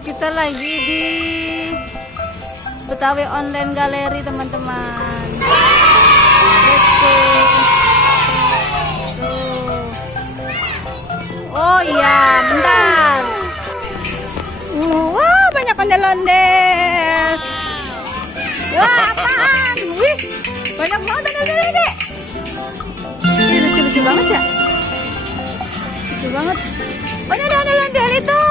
Kita lagi di Betawi Online Gallery, teman-teman. Let's go. Tuh. Oh iya, bentar. Wah, banyak ondel-ondel. Wah, apaan? Wih, banyak banget ondel-ondel, Dek. Ini lucu-lucu banget ya. Lucu banget. Oh, ini ada ondel-ondel itu.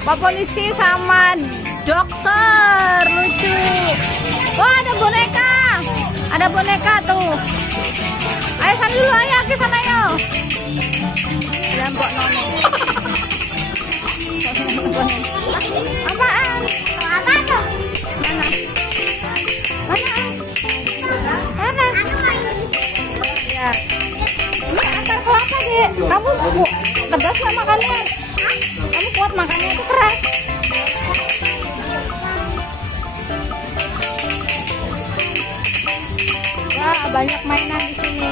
Pak polisi sama dokter, lucu. Wah, ada boneka. Ada boneka tuh. Ayo sana dulu, ayo ke sana yo. Dan kok nono. Apaan? Apa tuh? Mana? Mana? Mana? Ya. Ini akar kelapa, Dek. Kamu tegas nggak makannya? Kamu kuat makannya, itu keras. Wah, banyak mainan di sini.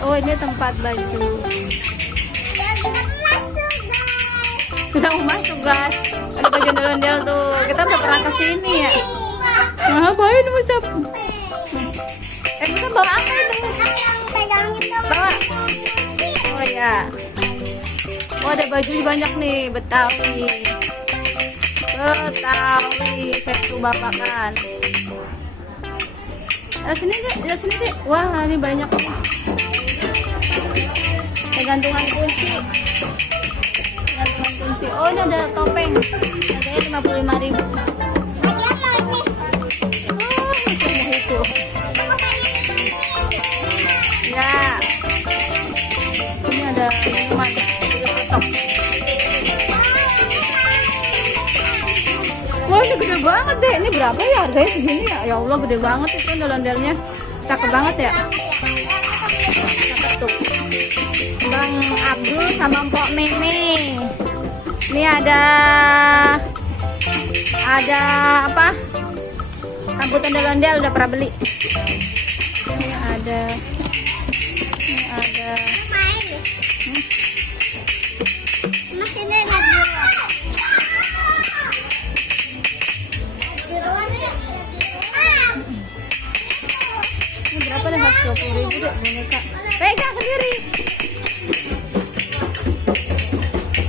Oh, ini tempat baju. Kita mau masuk, guys. Ada baju ondel-ondel tuh. Kita udah pernah kesini ya. Ngapain Musab? Kita bawa apa itu? Bawa. Oh ya. Oh, ada baju banyak nih, Betawi. Betawi, satu bapakan. Sini deh, sini deh. Wah, ini banyak. Gantungan kunci. Gantungan kunci. Oh, ini ada topeng. Harganya 55.000. Oh, itu. Ya. Ini ada minuman. Wah, ini gede banget deh. Ini berapa ya harganya segini ya? Ya Allah, gede banget itu ondel-ondelnya. Cakep banget ya. Cakep tuh. Bang Abdul sama Mpok Mimi. Ini ada apa? Rambut ondel-ondel udah pernah beli. Ini ada. Ini berapa deh? 20.000 deh boneka. Pegang sendiri.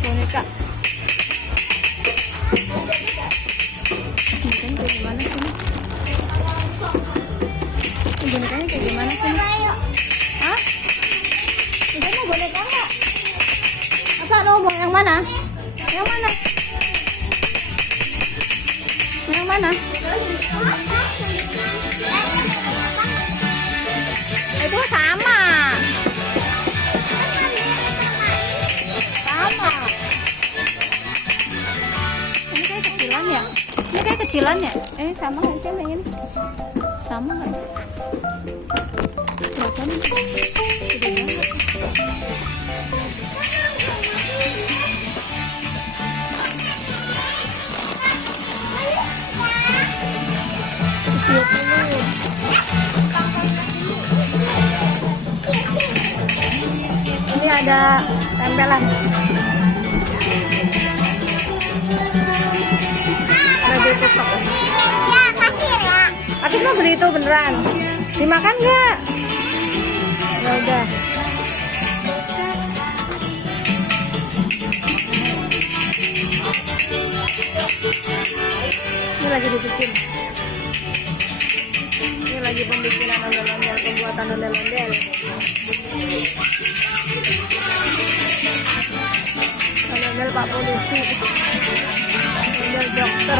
Boneka. Bonekanya kayak gimana sih? Bonekanya kayak gimana sih? Hah? Kita mau boneka nggak? Apa lo mau yang mana? Yang mana? Yang mana? Itu sama. Sama. Ini kayak kecilan ya? Ini kayak kecilan ya? Sama nggak sih yang ini? Sama nggak? Berapa nih? Gede banget. Ini ada tempelan. Lebih cocok. Ya, kasir ya. Aku mau beli itu beneran. Dimakan nggak? Ya udah. Ini lagi dibikin. Ini lagi pembikinan ondel-ondel, pembuatan ondel-ondel. Ondel-ondel Pak polisi, ondel dokter.